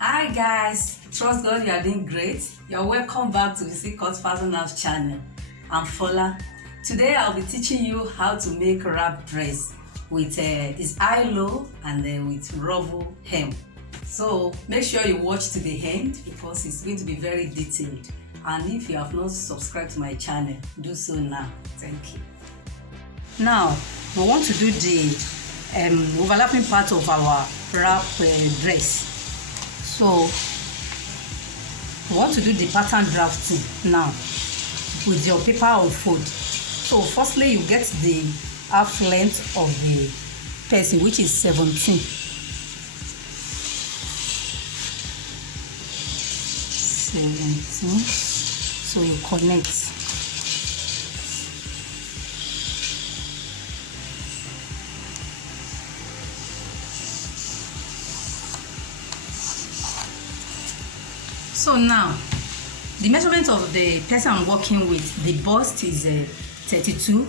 Hi guys, trust God you are doing great. You're welcome back to Physique Personal channel. I'm Fola. Today I'll be teaching you how to make wrap dress with this eye low and with ruffle hem. So make sure you watch to the end because it's going to be very detailed. And if you have not subscribed to my channel, do so now. Thank you. Now we want to do the overlapping part of our wrap dress. So we want to do the pattern drafting now with your paper on fold. So firstly you get the half length of the person, which is 17. 17. So you connect. So now, the measurement of the person I'm working with, the bust is 32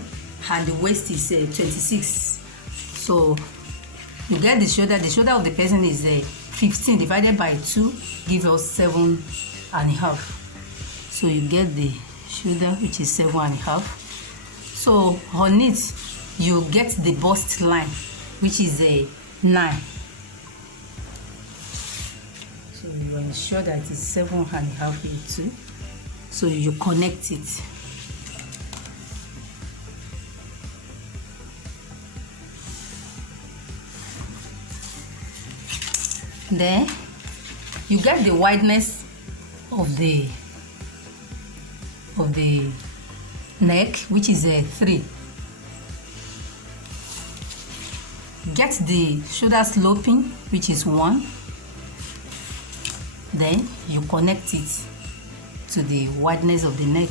and the waist is 26. So you get the shoulder of the person is 15 divided by 2 gives us 7.5. So you get the shoulder, which is 7.5. So on it, you get the bust line, which is 9. So you ensure that it's 7.5 here too. So you connect it. Then you get the wideness of the neck, which is 3. Get the shoulder sloping, which is 1. Then you connect it to the wideness of the neck.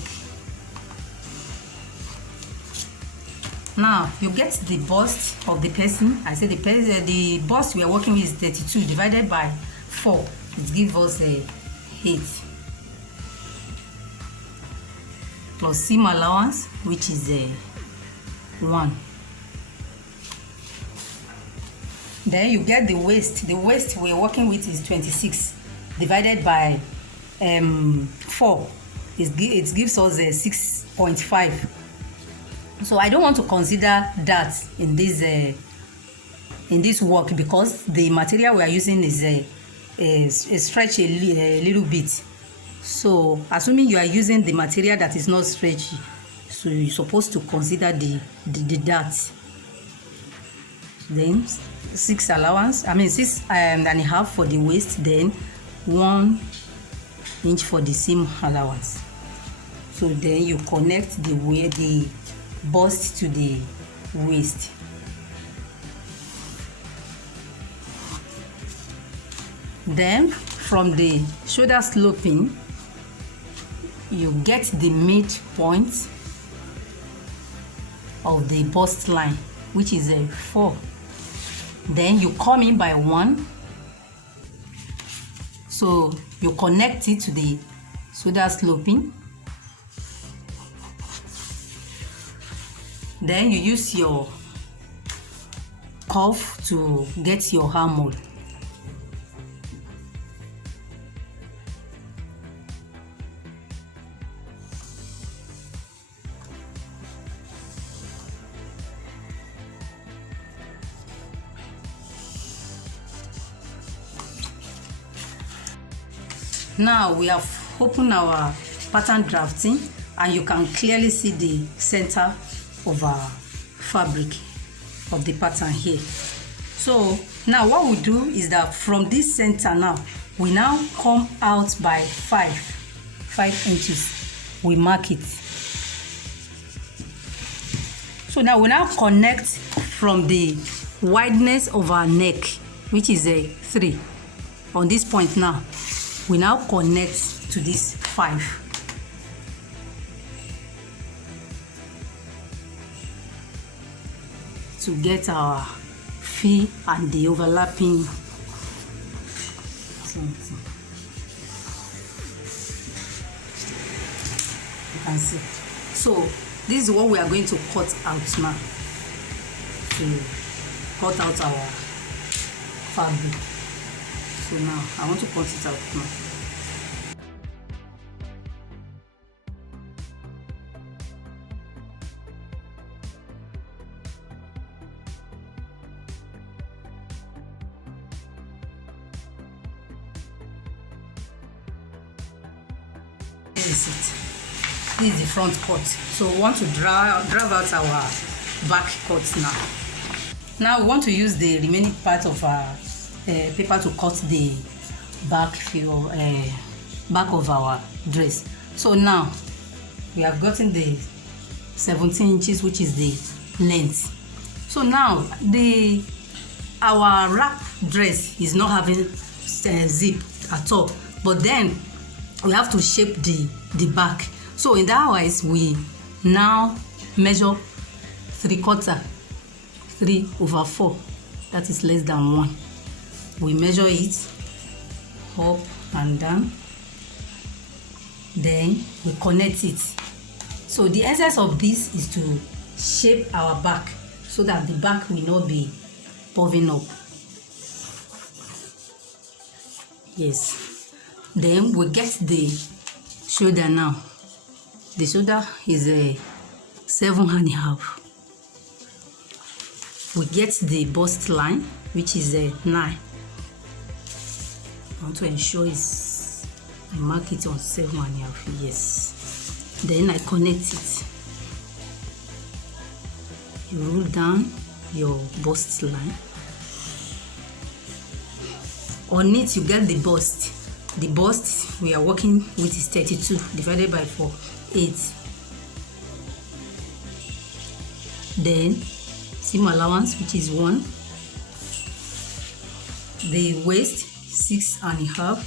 Now you get the bust of the person. I said the bust we are working with is 32 divided by 4. It gives us 8 plus seam allowance, which is 1. Then you get the waist. The waist we are working with is 26 divided by 4. It gives us 6.5. So I don't want to consider that in this work because the material we are using is stretch a little bit. So assuming you are using the material that is not stretchy, so you're supposed to consider the that. Then 6 allowance, 6.5 for the waist, then 1 inch for the seam allowance. So then you connect the bust to the waist. Then from the shoulder sloping, you get the midpoint of the bust line, which is 4. Then you come in by 1. So you connect it to the shoulder sloping. Then you use your cuff to get your armhole. Now we have opened our pattern drafting and you can clearly see the center of our fabric of the pattern here. So now what we do is that from this center now, we now come out by 5 inches. We mark it. So now we now connect from the wideness of our neck, which is 3. On this point now, we now connect to this 5. To get our fee and the overlapping something. You can see. So this is what we are going to cut out now. To cut out our fabric. So So now I want to cut it out now. This is it. This is the front cut. So we want to drive out our back cuts now. Now we want to use the remaining part of our paper to cut the back of our dress. So now we have gotten the 17 inches, which is the length. So now our wrap dress is not having zip at all, but then we have to shape the back. So in that wise, we now measure 3/4, 3/4. That is less than 1. We measure it up and down, then we connect it. So the essence of this is to shape our back so that the back will not be puffing up. Yes. Then we get the shoulder now. The shoulder is a 7.5. We get the bust line, which is a 9. I want to ensure I mark it on 7.5. Yes. Then I connect it. You roll down your bust line. On it, you get the bust. The bust we are working with is 32 divided by 4, 8. Then seam allowance, which is 1. The waist 6.5,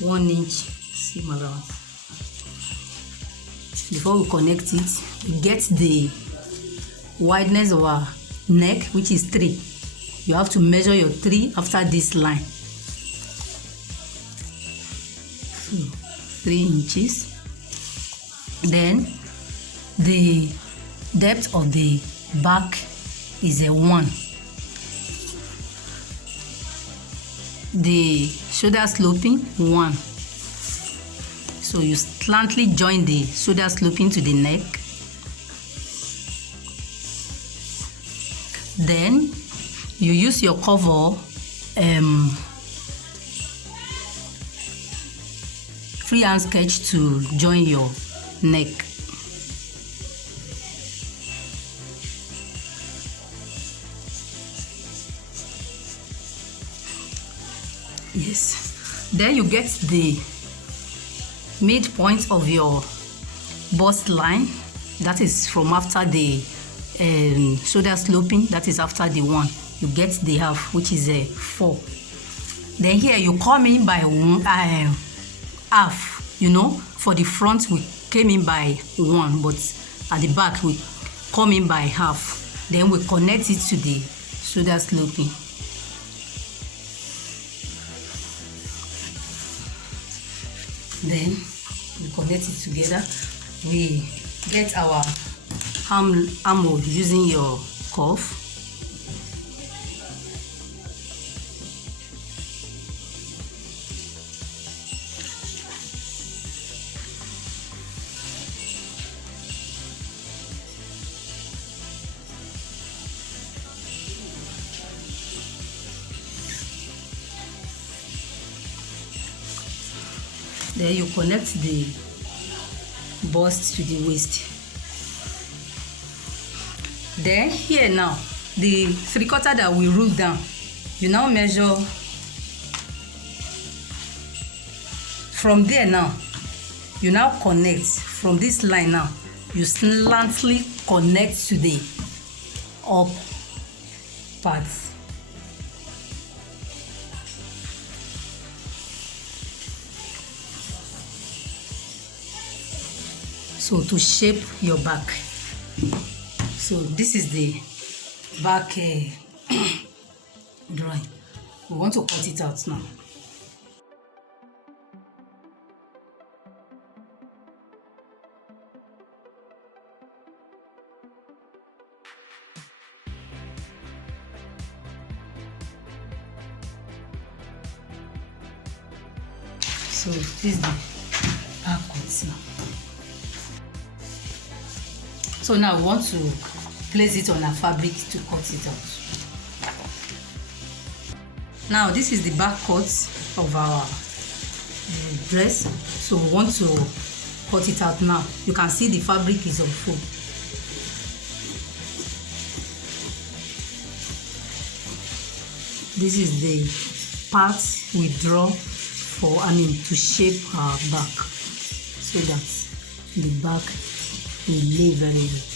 1 inch seam allowance. Before we connect it, we get the wideness of our neck, which is 3. You have to measure your 3 after this line. 3 inches. Then the depth of the back is a 1. The shoulder sloping 1. So you slantly join the shoulder sloping to the neck. Then you use your cover freehand sketch to join your neck. Yes. Then you get the midpoint of your bust line. That is from after the shoulder sloping. That is after the 1. You get the half, which is a 4. Then here you come in by half. You know, for the front we came in by 1, but at the back we come in by half. Then we connect it to the shoulder sloping. Then we connect it together. We get our armhole using your cuff. Then you connect the bust to the waist. Then here now, the 3/4 that we ruled down, you now measure from there. Now you now connect from this line. Now you slantly connect to the up part. So to shape your back. So this is the back drawing. We want to cut it out now. So this is the back cut now. So now we want to place it on our fabric to cut it out. Now this is the back cut of our dress. So we want to cut it out now. You can see the fabric is on full. This is the part we draw for, to shape our back, so that the back will lay very well.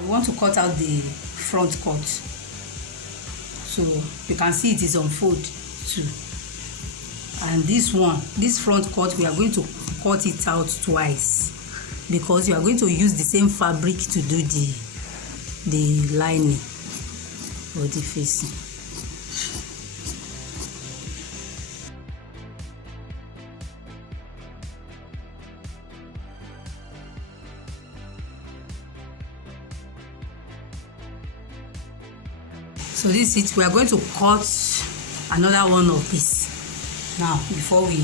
We want to cut out the front cut, so you can see it is on fold too. And this front cut, we are going to cut it out twice, because we are going to use the same fabric to do the lining or the facing. So this is it. We are going to cut another one of this now before we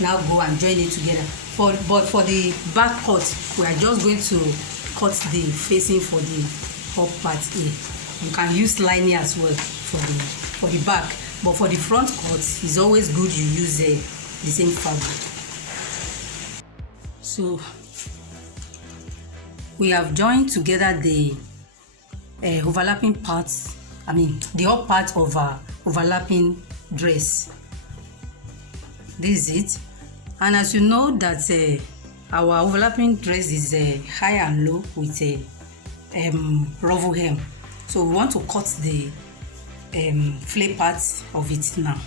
now go and join it together. But for the back cut, we are just going to cut the facing for the top part here. You can use lining as well for the back, but for the front cut, it's always good you use the same fabric. So we have joined together the overlapping parts. The up part of our overlapping dress. This is it. And as you know that our overlapping dress is high and low with a ruffle hem. So we want to cut the flare parts of it now.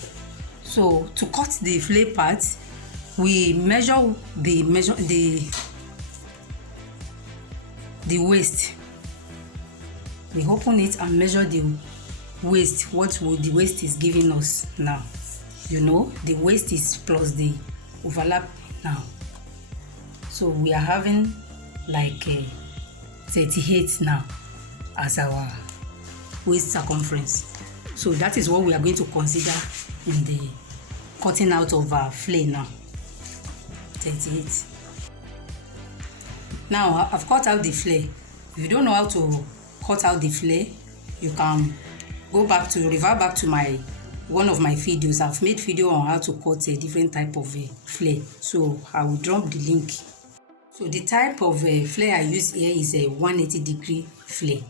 So to cut the flare parts, we measure the waist. We open it and measure the waist, what the waist is giving us now. The waist is plus the overlap now. So we are having like 38 now as our waist circumference. So that is what we are going to consider in the cutting out of our flare now. 38. Now I've cut out the flare. If you don't know how to cut out the flare, you can revert back to one of my videos. I've made video on how to cut a different type of flare, so I will drop the link. So the type of flare I use here is a 180-degree flare.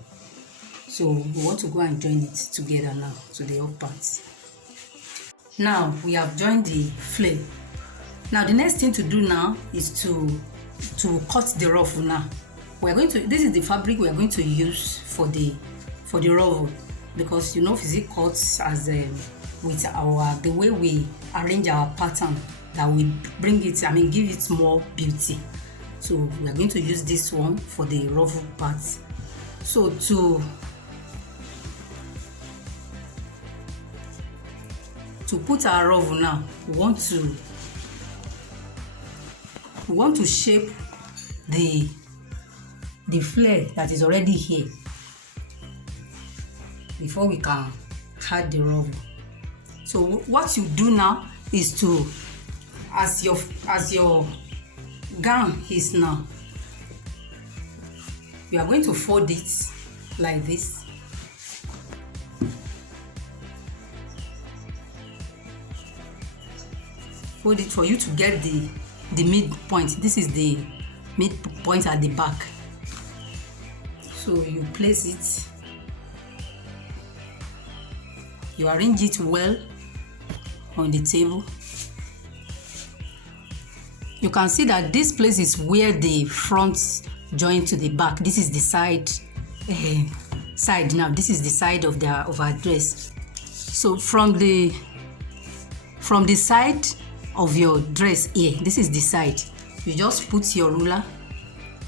So we want to go and join it together now to the up parts. Now we have joined the flare. Now the next thing to do now is to cut the ruffle. Now this is the fabric we are going to use for the ruffle, because Physique cuts as with the way we arrange our pattern, that will bring it, give it more beauty. So we are going to use this one for the ruffle parts. So to put our ruffle now, we want to shape the flare that is already here before we can add the ruffle. So what you do now is to, as your gown is now, you are going to fold it like this. Fold it for you to get the midpoint. This is the midpoint at the back. So you place it, you arrange it well on the table. You can see that this place is where the front join to the back. This is the side now. This is the side of our dress. So from the side of your dress here, this is the side. You just put your ruler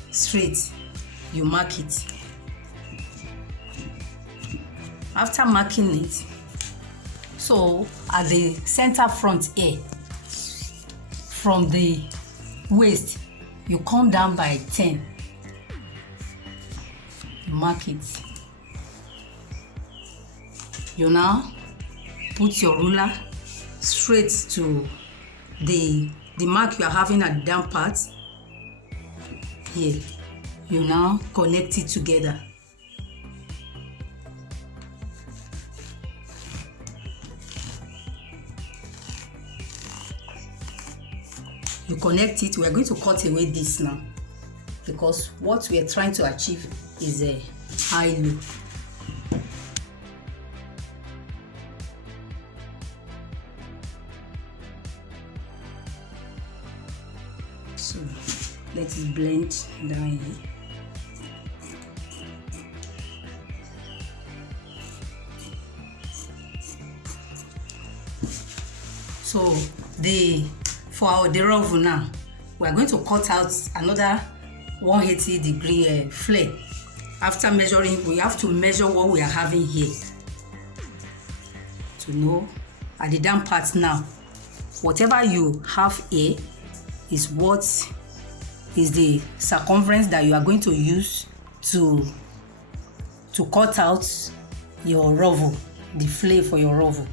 straight, you mark it. After marking it, so at the center front here, from the waist, you come down by 10. Mark it. You now put your ruler straight to the mark you are having at the down part. Here, you now connect it together. You connect it. We are going to cut away this now, because what we are trying to achieve is a high low. So let it blend down here. So for the ruffle now, we are going to cut out another 180 degree flare. After measuring, we have to measure what we are having here to know at the down part now. Whatever you have here is what is the circumference that you are going to use to cut out your ruffle, the flare for your ruffle.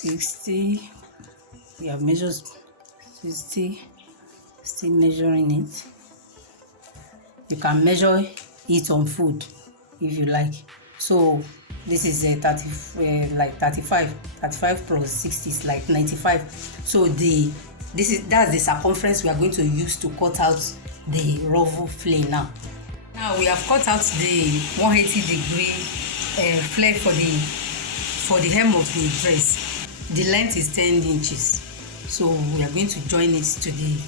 60. We have measured 60. Still measuring it. You can measure it on food if you like. So this is a 35 plus 60 is like 95. So that's the circumference we are going to use to cut out the ruffle flare now. Now we have cut out the 180 degree flare for the hem of the dress. The length is 10 inches. So we are going to join it to the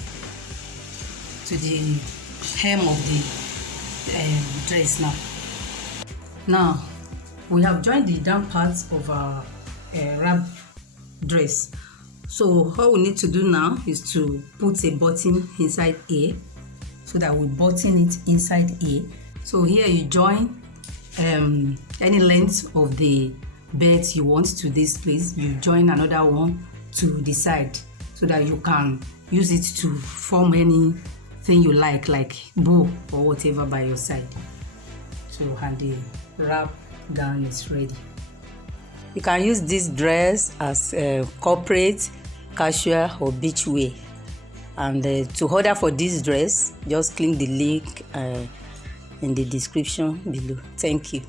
hem of the dress now. Now we have joined the down parts of our wrap dress. So all we need to do now is to put a button inside here, so that we button it inside here. So here you join any length of the belt you want to this place. You join another one to the side, so that you can use it to form anything you like bow or whatever by your side. So and the wrap gown is ready. You can use this dress as corporate, casual or beach wear. And to order for this dress, just click the link in the description below. Thank you.